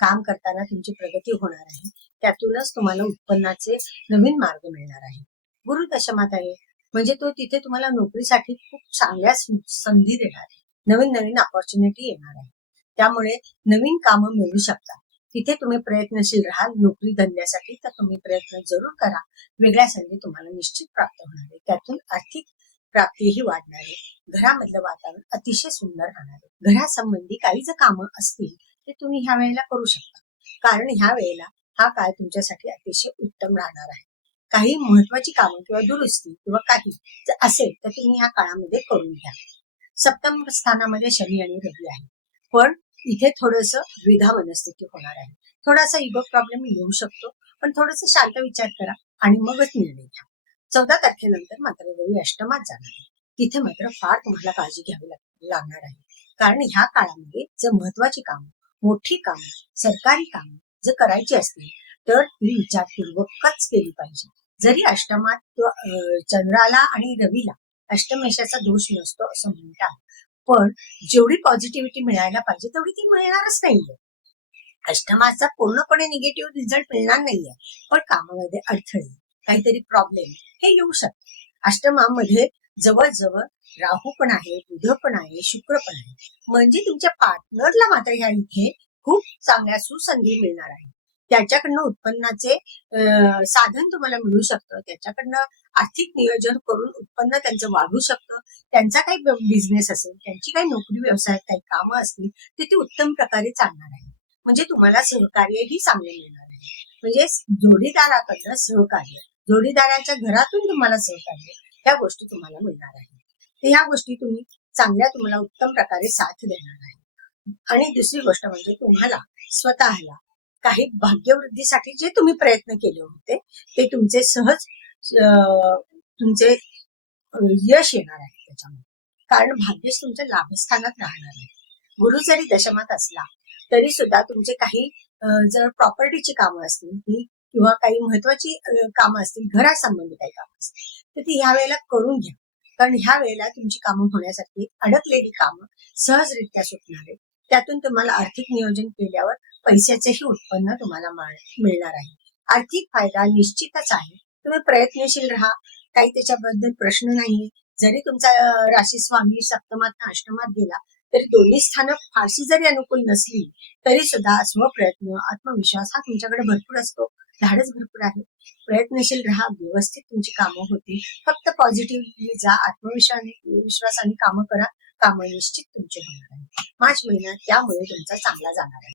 काम करताना तुमची प्रगती होणार आहे. त्यातूनच तुम्हाला उत्पन्नाचे नवीन मार्ग मिळणार आहे. गुरु दशमात आहे म्हणजे तो तिथे तुम्हाला नोकरीसाठी खूप चांगल्या संधी देणार आहे. नवीन नवीन अपॉर्च्युनिटी येणार आहे. त्यामुळे नवीन कामं मिळू शकतात. तिथे तुम्ही प्रयत्नशील राहाल नोकरी धंद्यासाठी, तर तुम्ही प्रयत्न जरूर करा. वेगळ्या संधी तुम्हाला निश्चित प्राप्त होणार आहे. त्यातून आर्थिक प्राप्तीही वाढणार आहे. घरामधलं वातावरण अतिशय सुंदर राहणार आहे. घरासंबंधी काही जर कामं असतील ते तुम्ही ह्या वेळेला करू शकता, कारण ह्या वेळेला हा काळ तुमच्यासाठी अतिशय उत्तम राहणार आहे. काही महत्वाची कामं किंवा दुरुस्ती किंवा काही जर असेल तर तुम्ही ह्या काळामध्ये करून घ्या. सप्तम स्थानामध्ये शनी आणि रवी आहे, पण इथे थोडस द्विधा मनस्थिती होणार आहे. थोडासा इगो प्रॉब्लेम येऊ शकतो, पण थोडस शांत विचार करा आणि मगच निर्णय घ्या. 14 तारखेनंतर मात्र रवी अष्टमात जाणार आहे. तिथे मात्र फार तुम्हाला काळजी घ्यावी लागणार आहे, कारण ह्या काळामध्ये जर महत्वाची कामं, मोठी कामं, सरकारी कामं जर करायची असतील तर ती विचारपूर्वकच केली पाहिजे. जरी अष्टमात चंद्राला आणि रवीला अष्टमेशाचा दोष नसतो असं म्हणतात, पण जेवढी पॉझिटिव्हिटी मिळायला पाहिजे तेवढी ती मिळणारच नाहीये. अष्टमाचा पूर्णपणे निगेटिव्ह रिझल्ट मिळणार नाहीये, पण कामामध्ये अडथळे, काहीतरी प्रॉब्लेम हे येऊ शकतात. अष्टमामध्ये जवळजवळ राहू पण आहे, बुध पण आहे, शुक्र पण आहे, म्हणजे तुमच्या पार्टनरला मात्र ह्या इथे खूप चांगल्या सुसंधी मिळणार आहे. त्याच्याकडनं उत्पन्नाचे साधन तुम्हाला मिळू शकतं. त्याच्याकडनं आर्थिक नियोजन करून उत्पन्न त्यांचं वाढू शकतं. त्यांचा काही बिझनेस असेल, त्यांची काही नोकरी व्यवसायात काही कामं असतील तर ते उत्तम प्रकारे चालणार आहे. म्हणजे तुम्हाला सहकार्यही चांगले मिळणार आहे. म्हणजे जोडीदाराकडनं सहकार्य, जोडीदाराच्या घरातून तुम्हाला सहकार्य, ह्या गोष्टी तुम्हाला मिळणार आहे. तर ह्या गोष्टी तुम्हाला उत्तम प्रकारे साथ देणार आहे. आणि दुसरी गोष्ट म्हणजे तुम्हाला स्वतःला काही भाग्यवृद्धीसाठी जे तुम्ही प्रयत्न केले होते ते तुमचे सहज तुमचे यश येणार आहे त्याच्यामध्ये, कारण भाग्यच तुमच्या लाभस्थानात राहणार आहे. गुरु जरी दशमात असला तरी सुद्धा तुमचे काही जर प्रॉपर्टीची कामं असतील किंवा काही महत्वाची कामं असतील, घरासंबंधी काही कामं असतील तर ती ह्या वेळेला करून घ्या, कारण ह्या वेळेला तुमची कामं होण्यासाठी अडकलेली कामं सहजरित्या सुटणार आहे. त्यातून तुम्हाला आर्थिक नियोजन केल्यावर पैशाचेही उत्पन्न तुम्हाला मिळणार आहे. आर्थिक फायदा निश्चितच आहे. तुम्ही प्रयत्नशील राहा, काही त्याच्याबद्दल प्रश्न नाहीये. जरी तुमचा राशी स्वामी सप्तमात अष्टमात गेला तरी दोन्ही स्थानं फारशी जरी अनुकूल नसली तरी सुद्धा स्वप्रयत्न, आत्मविश्वास हा तुमच्याकडे भरपूर असतो, धाडस भरपूर आहे. प्रयत्नशील राहा, व्यवस्थित तुमची कामं होतील. फक्त पॉझिटिव्हली जा, आत्मविश्वासाने कामं करा, कामं निश्चित तुमची होणार आहे. मार्च महिना त्यामुळे तुमचा चांगला जाणार आहे.